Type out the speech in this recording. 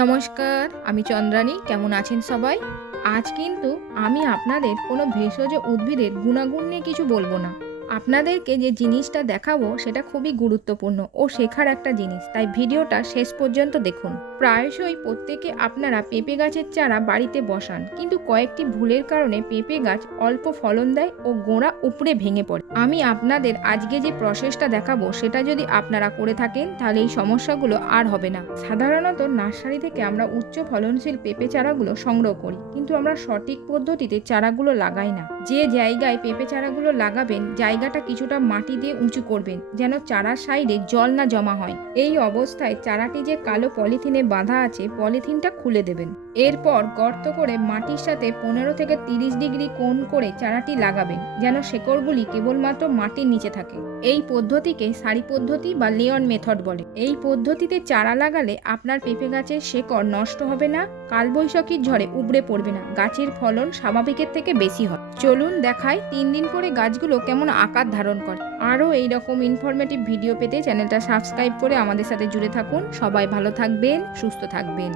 নমস্কার, আমি চন্দ্রানী। কেমন আছেন সবাই? আজ কিন্তু আমি আপনাদের কোনো ভেষজ উদ্ভিদের গুণাগুণ নিয়ে কিছু বলবো না। আপনাদেরকে যে জিনিসটা দেখাবো সেটা খুবই গুরুত্বপূর্ণ ও শেখার একটা জিনিস, তাই ভিডিওটা শেষ পর্যন্ত দেখুন। প্রায়শই প্রত্যেকে আপনারা পেঁপে গাছের চারা বাড়িতে বসান, কিন্তু কয়েকটি ভুলের কারণে পেঁপে গাছ অল্প ফলন দেয় ও গোড়া উপড়ে ভেঙে পড়ে। আমি আপনাদের আজকে যে প্রসেসটা দেখাবো সেটা যদি আপনারা করে থাকেন তাহলে এই সমস্যাগুলো আর হবে না। সাধারণত নার্সারি থেকে আমরা উচ্চ ফলনশীল পেঁপে চারাগুলো সংগ্রহ করি, কিন্তু আমরা সঠিক পদ্ধতিতে চারাগুলো লাগাই না। যে জায়গায় পেঁপে চারাগুলো লাগাবেন জায়গাটা কিছুটা মাটি দিয়ে উঁচু করবেন, যেন চারার সাইডে জল না জমা হয়। এই অবস্থায় চারাটি যে কালো পলিথিনে বাঁধা আছে, পলিথিনটা খুলে দেবেন। এরপর গর্ত করে মাটির সাথে 15 থেকে 30 ডিগ্রি কোণ করে চারাটি লাগাবেন, যেন শেকড়গুলি কেবলমাত্র মাটির নিচে থাকে। এই পদ্ধতিকে সারি পদ্ধতি বা লেয়ন মেথড বলে। এই পদ্ধতিতে চারা লাগালে আপনার পেঁপে গাছের শেকড় নষ্ট হবে না, কালবৈশাখীর ঝড়ে উবড়ে পড়বে না, গাছের ফলন স্বাভাবিকের থেকে বেশি হয়। চলুন দেখাই 3 দিন পরে গাছগুলো কেমন আকার ধারণ করে। আরও এইরকম ইনফরমেটিভ ভিডিও পেতে চ্যানেলটা সাবস্ক্রাইব করে আমাদের সাথে জুড়ে থাকুন। সবাই ভালো থাকবেন, সুস্থ থাকবেন।